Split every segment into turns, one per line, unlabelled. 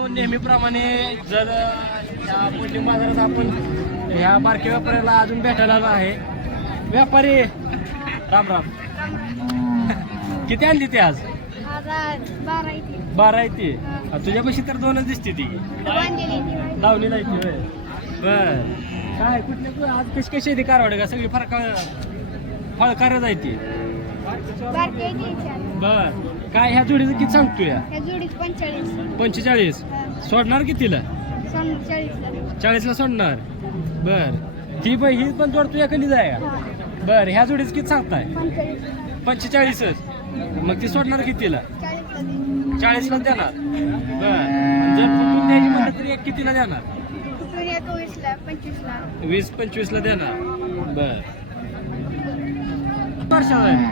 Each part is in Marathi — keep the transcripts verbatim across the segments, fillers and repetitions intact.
नेहमीप्रमाणे जर ह्या मोठी बाजारात आपण ह्या बारक्या व्यापाऱ्याला अजून भेटायला आलो आहे. व्यापारी राम राम. किती आणली ती आज? बारा आहे ती. तुझ्यापाशी तर दोनच दिसते ती. लावणीला येते होय. बर काय कुठले आज कशी कशी येते कारवाडे का सगळी फरक फळकार जायची. बर काय ह्या जोडीचं किती सांगतो या? पंचेचाळीस. सोडणार कितीला? चाळीसला सोडणार. बर ती पण ही पण जोड तुझ्या कधी जाय का? बर ह्या जोडीच किती सांगताय? पंचेचाळीसच. मग ती सोडणार कितीला? चाळीसला देणार. बर जर फुटून द्यायची म्हणलं तरी एक कितीला देणार? वीस पंचवीसला देणार. बर वर्षाचा आहे?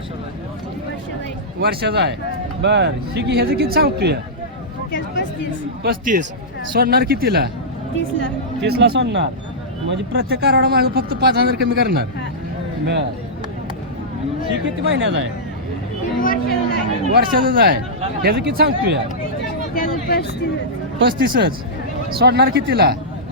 वर्षाचा आहे. बर ठीक आहे. ह्याचं किती सांगतोय? पस्तीस. सोडणार कितीला? तीसला सोडणार. म्हणजे प्रत्येक कारवाडा मागे फक्त पाच हजार कमी करणार. बर ही किती महिन्याचा आहे? वर्षाचाच आहे. ह्याचं किती सांगतोय? पस्तीसच. सोडणार कितीला?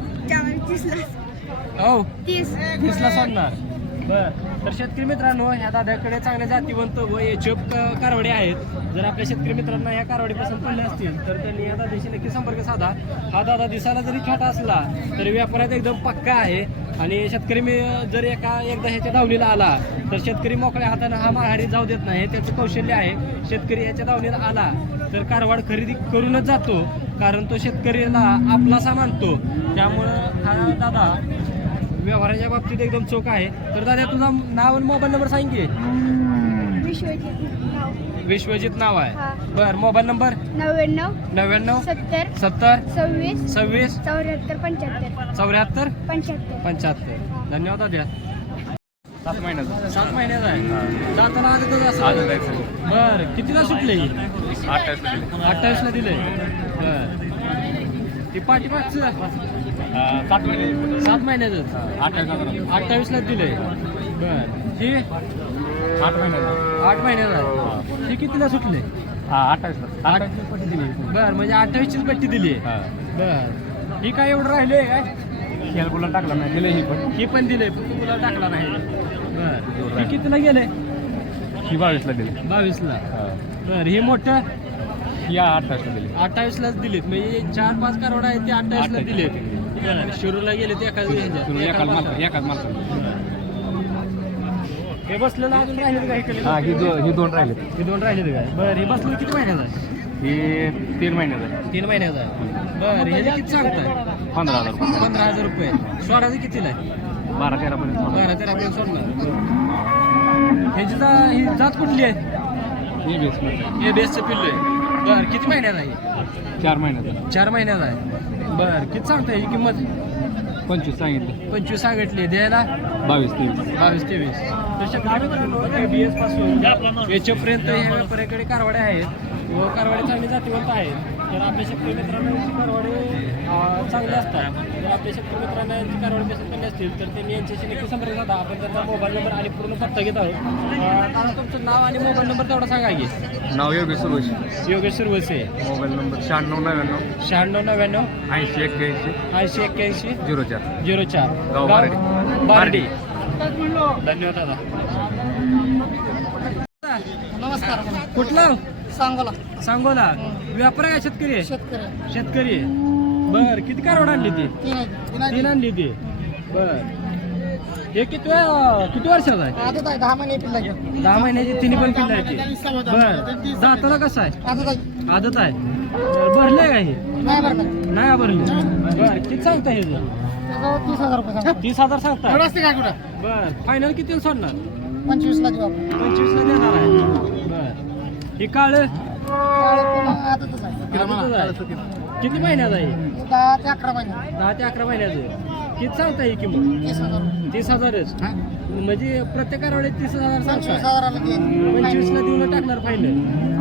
हो तीसला सोडणार. बर तर शेतकरी मित्रांनो ह्या दादाकडे चांगले जातीवंत व एचएफ कारवडे आहेत. जर आपल्या शेतकरी मित्रांना ह्या कारवडी पसंत पडल्या असतील तर त्यांनी या दादाशी नक्की संपर्क साधा. हा दादा दिसायला जरी छोटा असला तरी व्यापारात एकदम पक्का आहे. आणि शेतकरी मी जर एका एकदा ह्याच्या दावणीला आला तर शेतकरी मोकळ्या हाताने हा माघारी जाऊ देत नाही. त्याचं कौशल्य आहे. शेतकरी ह्याच्या दावणीला आला तर कारवाड खरेदी करूनच जातो. कारण तो शेतकरीला आपलासा मानतो. त्यामुळं हा दादा व्यवहाराच्या बाबतीत एकदम चोख आहे. तर दादा तुझा नाव आणि मोबाईल नंबर सांग की. विश्वजित नाव आहे. बर मोबाईल नंबर? नव्याण्णव नव्याण्णव सत्तर सत्तर सव्वीस सव्वीस चौऱ्याहत्तर पंच्याहत्तर चौऱ्याहत्तर पंच्याहत्तर पंच्याहत्तर. धन्यवाद दादा.
सात महिन्याचा.
सात महिन्याचा आहे. दाताला आधी असं. बर कितीला सुटले?
अठ्ठावीसला
अठ्ठावीसला दिले. बर ती पाठीमागचं
सात महिने
सात महिन्याचं
अठ्ठावीस
अठ्ठावीसला दिले. बर ही
आठ महिन्याचा.
आठ महिन्याचा आहे. ही कितीला सुटले?
हा अठ्ठावीसला अठ्ठावीस पट्टी दिली.
बर म्हणजे अठ्ठावीसचीच पट्टी दिली. बर ही काय एवढं राहिले काय?
खेळ गुलाल टाकला नाही दिले. ही पण
ही पण दिले तुला टाकला नाही. बर ही कितीला गेले?
ही बावीसला दिली.
बावीसला. बर ही मोठं
या अठ्ठावीसला दिली.
अठ्ठावीसलाच दिलेत. म्हणजे चार पाच कारवडा आहेत ते अठ्ठावीसला दिलेत. शिरूरला गेले ते एकाच
एकाच माल एकाच माल.
हे बसलेलं अजून राहिले काय?
हा ही दो ही दोन राहिले.
हे दोन राहिले काय? बरं हे बसलेलं किती महिन्याचं आहे?
ही तीन महिन्याचा.
तीन महिन्याचं आहे. बरं हे किती सांगताय?
पंधरा हजार रुपये.
पंधरा हजार रुपये. सोडायचं कितीला आहे?
बारा तेरा पर्यंत.
बारा तेरा पर्यंत सोडणार. ह्याची जा ही जात कुठली आहे?
हे बेस
हे बेसचं पिल्लू आहे. बरं किती महिन्यात आहे?
चार महिन्याचा.
चार महिन्यात आहे. बरं किती सांगताय ही किंमत?
पंचवीस सांगितलं.
पंचवीस सांगितली. द्यायला
बावीस तेवीस.
बावीस तेवीस. तशा बी एस पासून याच्यापर्यंत ह्या व्यापाऱ्याकडे कारवाडे आहेत व कारवाडे चांगली जातीवंत आहेत. तर आपल्या शेतकरी मित्रांना कारवाडे चांगले असतात. जर आपल्या शेतकरी मित्रांना यांची कारवाडे पसंत केली असतील तर त्यांनी यांच्याशी नक्की संपर्क साधा. आपण त्यांचा मोबाईल नंबर आणि पूर्ण पत्ता घेत आहोत. दादा तुमचं नाव आणि मोबाईल नंबर तेवढा सांगा की.
नाव योगेश सुरवशी.
योगेश सुरवसे.
मोबाईल नंबर शहाण्णव नव्याण्णव
शहाण्णव नव्याण्णव
ऐंशी एक्क्याऐंशी
ऐंशी एक्क्याऐंशी
झिरो चार
झिरो चार.
गाव बारडी.
बारडी. धन्यवाद दादा.
नमस्कार.
कुठलं?
सांगोला.
सांगोला. व्यापार आहे शेतकरी आहे?
शेतकरी.
शेतकरी आहे. बर किती कारवड आणली ती?
तीन आहेत. तीन आहेत.
तीन आणली ती. बर हे किती वे- किती वर्षाचा आहे?
आदत आहे. दहा महिने पिल्ला घ्या.
दहा महिन्याची तिन्ही पण पिल्लं आहे ती. बर दाताला कसं आहे?
आदत आहे.
आदत आहे. भरले का हे?
नाही बरं का?
नाही भरले. बर किती सांगता हे?
त्याच्यावर तीस हजार रुपये सांगा.
तीस हजार सांगता.
एवढं असते काय कुठं?
बर फायनल किती सोडणार?
पंचवीसला देऊ आपण.
पंचवीसला देणार आहे. बर हे काळ
काळं पण आदतच आहे.
किती महिन्यात आहे?
दहा ते अकरा महिने.
दहा ते अकरा महिन्याचं. किती सांगता ही किंमत?
तीस हजार रुपये.
तीस हजारच. म्हणजे प्रत्येक कारवडे तीस हजार
पंचवीस
सांगता.
हजाराला दे.
पंचवीसला देऊन टाकणार फायनल.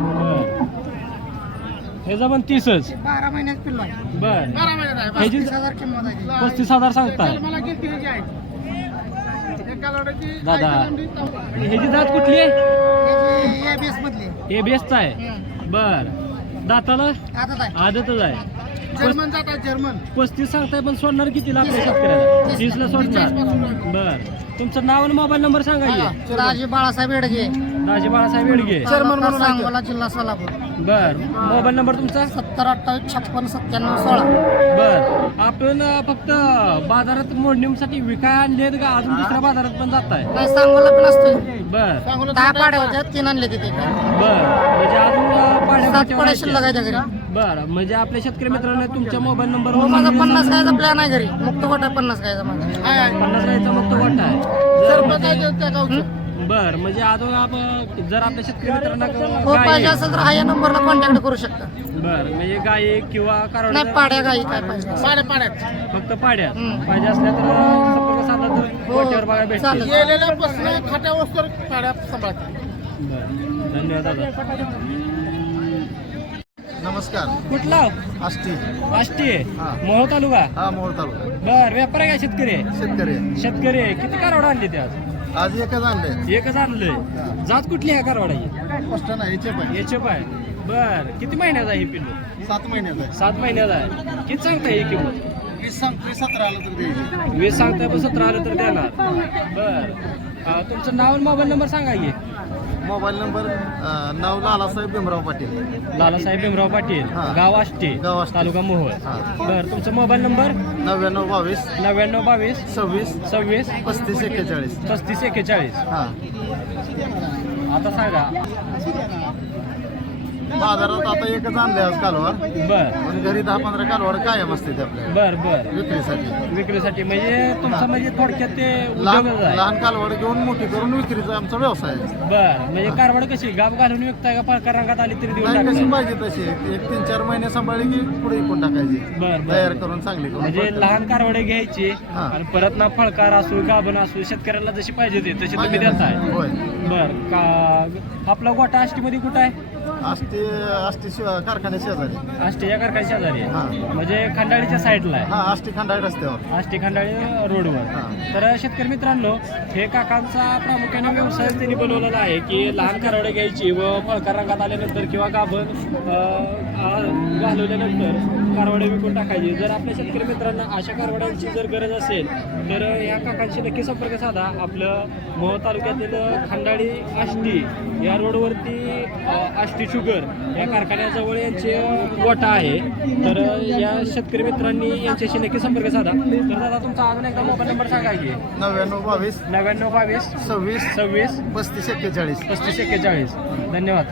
ह्याचा पण तीसच.
बारा महिन्यात पिल्ला आहे.
बर
बारा महिन्यात आहे.
ह्याची
पस्तीस हजार किंमत आहे ती.
पस्तीस हजार सांगताय
मला किती ह्याची आहे? एका लोटाची
दादा.
आई
ह्याची जात कुठली आहे?
ह्याची या बेस मधली.
हे बेस्ट आहे. बर दाताला
आदत आहे.
आदतच आहे.
जर्मन जातात जर्मन
पस्तीस सांगताय पण सोडणार कितीला आपल्या शेतकऱ्याला? तीसला सोडणार. बर तुमचं नाव आणि मोबाईल नंबर सांगा की.
राजे बाळासाहेब येडगे,
राजे बाळासाहेब येडगे.
जर्मन म्हणून सांगोला, जिल्हा सोलापूर.
बर मोबाईल नंबर तुमचा?
सत्तर अठ्ठावीस छप्पन सत्त्याण्णव सोळा.
बर आपण अं, फक्त बाजारात मोडणीसाठी विकाय आणलेत का अजून दुसऱ्या बाजारात पण जाताय?
नाही, सांगोला पण असते.
बर
दहा पाड्या होत्या, तीन आणले तिथे.
बर म्हणजे अजून अं, पाड्या
सात
बिट्या
पाड्या शिल्लक
वाढायच्या.
आहे त्या घरी.
बर म्हणजे आपल्या शेतकरी मित्रांनो तुमच्या मोबाईल नंबर
हो, माझा पन्नास गायचा प्लॅन आहे घरी. मुक्त गोटा पन्नास गायचा माझा.
पन्नास गायचा मग तो गोठा आहे.
जर त्या गावचं
बर म्हणजे अजून आपण जर आपल्या शेतकरी मित्रांना
हो
गाय
पाहिजे असेल तर हा या नंबरला कॉन्टॅक्ट करू शकता.
बर म्हणजे गाय किंवा कारवड
नाही, पाड्या गाई काय पाहिजे. पाड्या पाड्यात
फक्त पाड्या
हम्म.
पाहिजे असल्या तर संपर्क साधला तर
हो,
गोट्यावर बघायला भेटतील.
चालेल. गेलेल्या बसल्या खाट्या वस्तर पाड्या सांभाळतात.
बर धन्यवाद दादा.
नमस्कार.
कुठला
आष्टी.
आष्टी
हा.
मोहोळ तालुका.
हा मोहोळ तालुका.
बर व्यापारी आहे का शेतकरी आहे?
शेतकरी आहे.
शेतकरी आहे. किती कारवड आणली ते आज?
आज एकच आणले.
एकच आणलंय. जात कुठली आहे कारवडाची?
स्पष्ट नाही याचे पण
याचे पाय. बर किती महिन्याचा आहे ही पिल्लू?
सात महिन्याचा आहे.
सात महिन्याचा आहे. किती सांगताय ही किंमत?
वीस सांगतोय सतरा आलं तर द्यायचे.
वीस सांगताय पण सतरा आलं तर देणार. बर अं, तुमचं नाव आणि मोबाईल नंबर सांगा की.
मोबाईल नंबर अं, नाव लालासाहेब भीमराव पाटील.
लालासाहेब भीमराव पाटील.
हा.
गाव आष्टी.
गाव आष्टी.
तालुका मोहोळ.
हा.
बर तुमचा मोबाईल नंबर?
नव्याण्णव बावीस
नव्याण्णव बावीस
सव्वीस
सव्वीस
पस्तीस एक्केचाळीस.
पस्तीस एक्केचाळीस.
हा.
आता सांगा.
बाजारात आता एकच आणले आज कालवार.
बर
पण घरी दहा पंधरा कालवार कायम असते ते आपल्या
बर बर
विक्रीसाठी.
विक्रीसाठी म्हणजे तुमचं म्हणजे थोडक्यात ते
लहान
उद्योगच आहे.
लहान कालवाड घेऊन मोठी करून विक्रीचा आमचा व्यवसाय आहे.
बर म्हणजे कारवड कशी गाव घालून विकताय का पालका रंगात आली तरी देऊन
नाही कशी
टाकताय?
पाहिजे तशी एक तीन चार महिने सांभाळली की पुढे विकून टाकायची.
बर बर
तयार करून चांगली करून
म्हणजे
पडतात.
लहान कारवडे घ्यायची
हा.
आणि परत ना फळकार असू गाभण असू शेतकऱ्याला जशी पाहिजे ते तशी तुम्ही
पाहिजे
देताय.
तशी. होय.
बर का आपला गोठा आष्टीमध्ये कुठं आहे?
आष्टी आष्टी शिव- कारखान्या शेजारी.
आष्टीच्या कारखान्या शेजारी
हा.
आहे म्हणजे खंडाळीच्या साईडला आहे.
हा आष्टी खंडाळी रस्त्यावर.
आष्टी खंडाळी रोडवर.
हा.
तर शेतकरी मित्रांनो हे काकांचा प्रामुख्याने व्यवसाय त्यांनी बनवलेला आहे की लहान कारवडे घ्यायची व फळकार रंगात आल्यानंतर किंवा गाभण अं, घालवल्यानंतर कारवडे विकून टाकायचे. जर आपल्या शेतकरी मित्रांना अशा कारवड्यांची जर गरज असेल तर या काकांशी नक्की संपर्क साधा. आपलं मोहोळ तालुक्यातील खंडाळी आष्टी या रोडवरती अं, आष्टी शुगर या कारखान्याजवळ यांचे गोठा आहे. तर या शेतकरी मित्रांनी यांच्याशी नक्की संपर्क साधा. तर दादा तुमचा अजून एकदा मोबाईल नंबर सांगा की.
नव्याण्णव बावीस
नव्याण्णव बावीस
सव्वीस
सव्वीस
पस्तीस एक्केचाळीस.
पस्तीस एक्केचाळीस. धन्यवाद.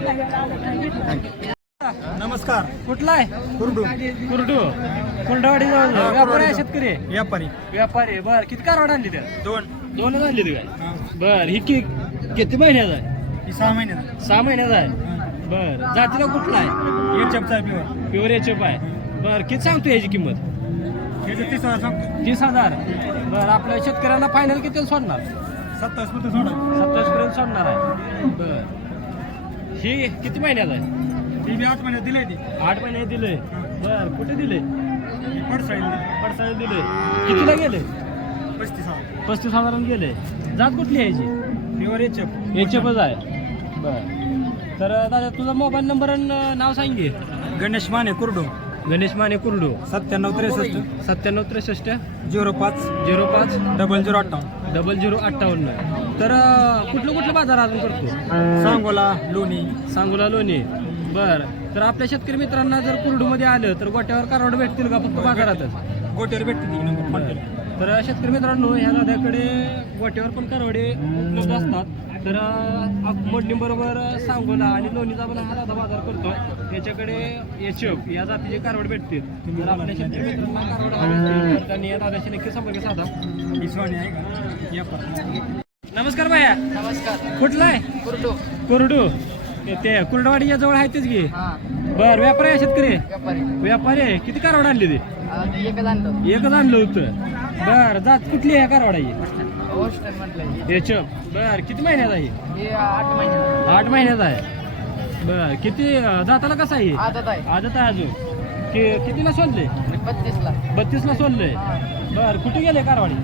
थँक्यू.
नमस्कार.
कुठला आहे?
कुरडू.
कुरडू. कुरडवाडी जवळ व्यापारी आहे शेतकरी आहे?
व्यापारी.
व्यापारी. बर किती कारवड आणली त्या?
दोन.
दोनच आणली ती काय? बर ही कि किती महिन्याचा आहे?
सहा महिन्यात.
सहा महिन्याचा आहे. बर जातीला कुठला आहे?
एक चपचा प्युअर.
प्युअर एचएफ आहे. बर किती सांगतो याची किंमत?
त्याचं तीस हजार सांगतो.
तीस हजार. बर आपल्या शेतकऱ्यांना फायनल किती सोडणार?
सत्तावीस पर्यंत सोडा.
सत्तावीस पर्यंत सोडणार आहे. बर ही किती महिन्याचा आहे?
ती बी आठ महिन्यात दिली ती.
आठ महिने दिले. बर कुठे दिले?
पडसाईल.
पडसाळी दिले. कितीला गेले?
पस्तीस हजार.
पस्तीस हजाराला गेले. जात कुठली आहे याची?
Pure H F.
एचएफच आहे. बर तर दादा तुझा मोबाईल नंबर आणि नाव सांगे.
गणेश माने कुरडू.
गणेश माने कुरडू.
सत्त्याण्णव त्रेसष्ट
सत्त्याण्णव त्रेसष्ट
झिरो पाच
झिरो पाच
डबल झिरो अठ्ठावन्न.
डबल झिरो अठ्ठावन्न. तर अं, कुठलं कुठलं बाजार अजून करतो?
सांगोला लोणी.
सांगोला लोणी. बर तर आपल्या शेतकरी मित्रांना जर कुरडूमध्ये आलं तर गोट्यावर कारवड भेटतील का फक्त बाजारातच?
गोटेवर भेटते ती नंबर कॉन्टॅक्ट.
तर शेतकरी मित्रांनो ह्या दाद्याकडे गोट्यावर पण कारवडे उपलब्ध असतात. तर मोडणीबरोबर सांगोला आणि लोणीचा पण हा दादा बाजार करतो. त्याच्याकडे एचएफ या जातीचे कारवड भेटतील. जर आपल्या शेतकरी मित्रांना कारवड हवे असतील तर त्यांनी या दादाशी नक्की संपर्क साधा.
विश्वानी आहे का? या पण.
नमस्कार बाया.
नमस्कार.
कुठला आहे?
कुरडू.
कुरडू. ते- ते कुरडवाडीच्या जवळ आहे तेच घे.
हा.
बर व्यापारी आहे शेतकरी?
व्यापारी.
व्यापारी आहे. किती कारवड आणली ते?
एकच आणलं.
एकच आणलं होतं. बर जात कुठली आहे कारवडाची?
होस्टेल म्हटलं.
एचएफ. बर किती महिन्यात आहे?
हे आठ महिने.
आठ महिन्यात आहे. बर किती अं, दाताला कसं आहे?
आदत आहे.
आदत आहे अजून. कि कितीला सोडले?
बत्तीसला.
बत्तीसला सोडले. बर कुठे गेले कारवाडी?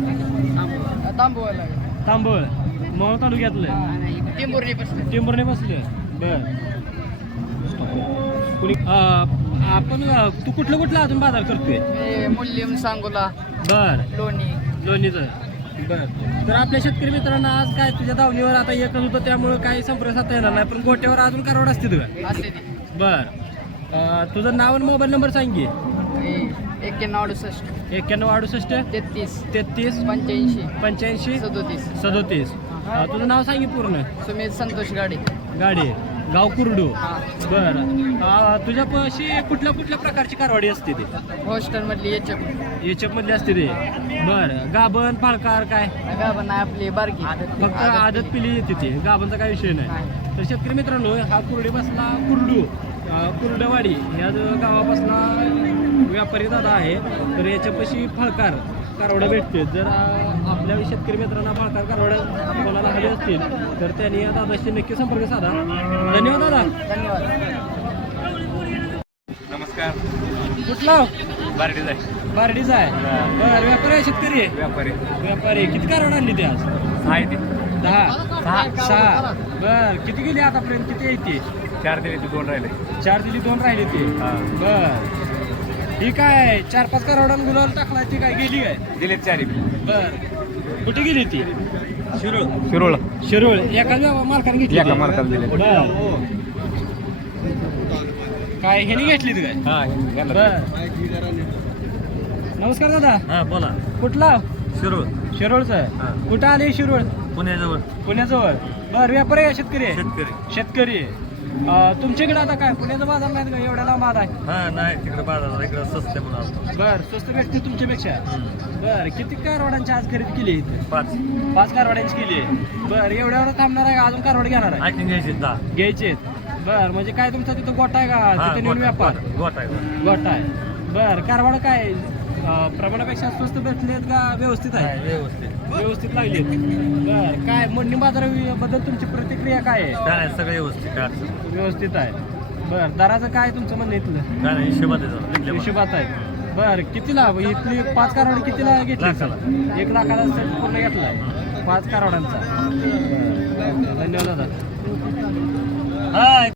तांबूला.
तांबळ. मोहोळ तालुक्यातलं.
टिंबुर्णी पासून.
टेंबरने बसले. बर कुणी अं, आपण अ, तू कुठलं कुठलं अजून बाजार करतोय
हे मुल्यम सांगोला
बर
लोणी
लोणीचं बर तर आपल्या शेतकरी मित्रांना आज काय तुझ्या दावणीवर आता एकच होतं त्यामुळे काही संपर्क साधता येणार नाही पण गोट्यावर अजून कारवड असते तुझ्या
असते ती
बर अ, तुझं नाव आणि मोबाईल नंबर सांग की
एक्क्याण्णव अडुसष्ट
एक्क्याण्णव अडुसष्ट
तेहतीस
तेहतीस
पंच्याऐंशी
पंच्याऐंशी
सदोतीस
सदोतीस अ, तुझं नाव सांग की पूर्ण
सुमित संतोष गाडे
गाडी गाव कुरडू बर अ, तुझ्यापाशी कुठल्या कुठल्या प्रकारची कारवाडी असते ते
हॉस्टेल मधली याच्या
एचएफ मधली असते ते बर गाभण फाळकार काय
गाभण आहे आपली बारकी
फक्त आदत पिली येते ते गाभांचा काही विषय नाही तर शेतकरी मित्रांनो हा कुरडी बसला कुरडू अं, कुरडवाडी ह्या जो गावापासला व्यापारी दादा आहे तर याच्यापाशी फळकार कारवडा भेटते जर अं, आपल्या शेतकरी मित्रांना फळकार कारवड्या कोणाला हवे असतील तर त्यांनी या दादाशी नक्की संपर्क साधा धन्यवाद दादा
धन्यवाद
नमस्कार
कुठला
बारडीच आहे
बारडीचा आहे बरं व्यापारी आहे शेतकरी आहे
व्यापारी
व्यापारी किती कारवड आणली ते आज
सहा आहे ते
दहा सहा सहा बर किती गेली आतापर्यंत किती येते
चार दिले ते दोन राहिले
चार दिली दोन राहिले ते
हा.
बर ही काय चार पाच करोडां गुलाल टाकला ती काय गेली काय
दिले चारही
बर कुठे गेली ती शिरोळ
शिरोळ
शिरोळ एका मालकाने घेतली
एका
ती?
मालकाला दिले.
बर. काय ह्यानी घेतली ती काय
हा
बर नमस्कार दादा
हा बोला
कुठला
शिरोळ
शिरोळचं
हा.
कुठं आले शिरोळ
पुण्याजवळ
पुण्याजवळ बर व्यापारी आहे का शेतकरी आहे
शेतकरी
शेतकरी आहे अं, तुमच्याकडे आता काय पुण्याचा बाजार नाही का एवढ्या लांब आहे
हा नाही तिकडे बाजार इकडे स्वस्त म्हणून असतो
बर स्वस्त भेटते तुमच्यापेक्षा बर किती कारवाड्यांची आज खरेदी केली इथे
पाच
पाच कारवाड्यांची केली आहे बर एवढ्यावर थांबणार आहे का अजून कारवाड घेणार आहे
ऐकून घ्यायचे दहा
घ्यायचे बर म्हणजे काय तुमचा तिथं गोटा आहे का तिथे नेऊन व्यापार
गोटा आहे
गोटा आहे बर कारवाड काय अं, प्रमाणापेक्षा स्वस्त भेटलेत का व्यवस्थित आहे
व्यवस्थित
व्यवस्थित लागले बर काय मंडी बाजाराबद्दल तुमची प्रतिक्रिया काय आहे
काय नाही सगळं व्यवस्थित काय अडचण नाही.
व्यवस्थित आहे बर दराचं काय तुमचं म्हणणं इथलं
काय नाही हिशोबात आहे जरा, लिखल्या
हिशोबात आहे बर कितीला इथली पाच कारवडी कितीला घेतली
लाखाला.
एक लाखाला सेट पूर्ण घेतलाय पाच कारवड्यांचा बरं. धन्यवाद दादा
हा